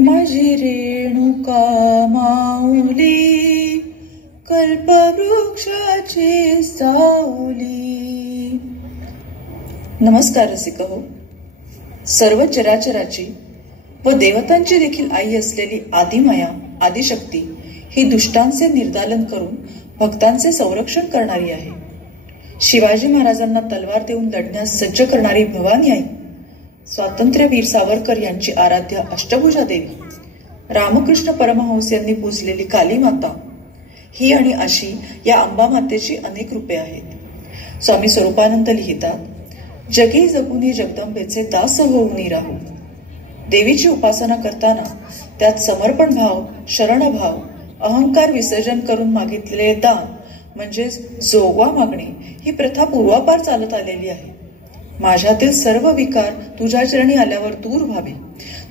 माझी रेणुका माऊली कल्पवृक्षाची सावली. नमस्कार रसिक हो. सर्व चराचराची व देवतांची देखील आई असलेली आदिमाया आदिशक्ती ही दुष्टांचे निर्दालन करून भक्तांचे संरक्षण करणारी आहे. शिवाजी महाराजांना तलवार देऊन लढण्यास सज्ज करणारी भवानी आई, स्वातंत्र्यवीर सावरकर यांची आराध्य अष्टभुजा देवी, रामकृष्ण परमहंस यांनी पूजलेली काली माता, ही आणि अशी या अंबा मातेची अनेक रूपे आहेत. स्वामी स्वरूपानंद लिहितात, जगी जगुनी जगदंबेचे दास होऊनी राहू. देवीची उपासना करताना त्यात समर्पण भाव, शरणभाव, अहंकार विसर्जन करून मागितलेले दान म्हणजेच जोगवा मागणे ही प्रथा पूर्वापार चालत आलेली आहे. माझ्यातील सर्व विकार तुझ्या चरणी आल्यावर दूर व्हावे.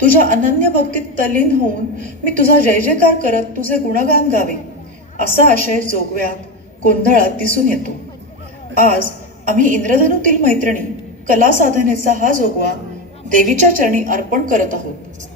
तुझ्या अनन्य भक्तीत तल्लीन होऊन मी तुझा जय जयकार करत तुझे गुणगान गावे, असा आशय जोगव्यात गोंधळात दिसून येतो. आज आम्ही इंद्रधनुतील मैत्रिणी कला साधनेचा हा जोगवा देवीच्या चरणी अर्पण करत आहोत.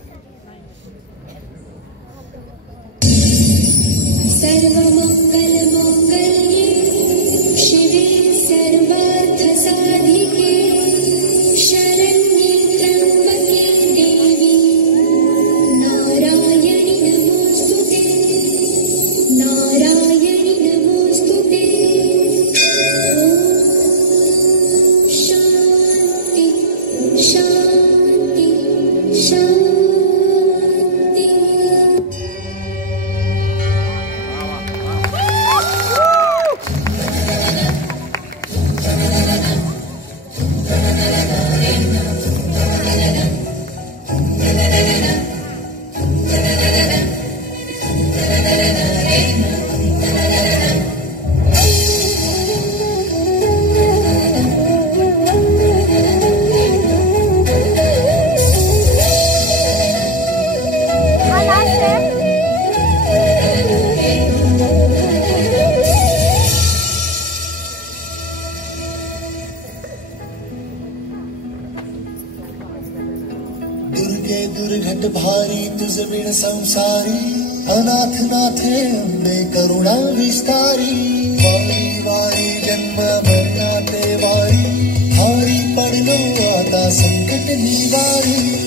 दुर्घट भारी तुझ बिन संसारी, अनाथ नाथे अंबे करुणा विस्तारी. वारी वारी जन्म मरणाते वारी, हारी पडलो आता संकट निवारी.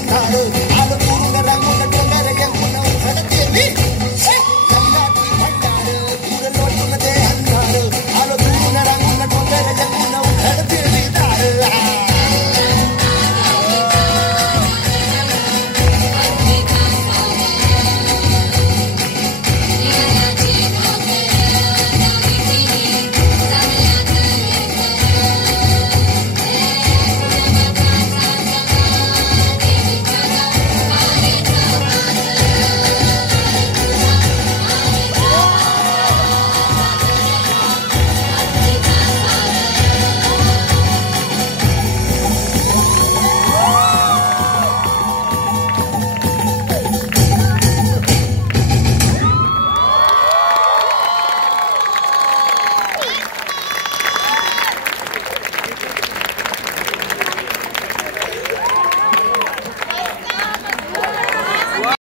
भंडार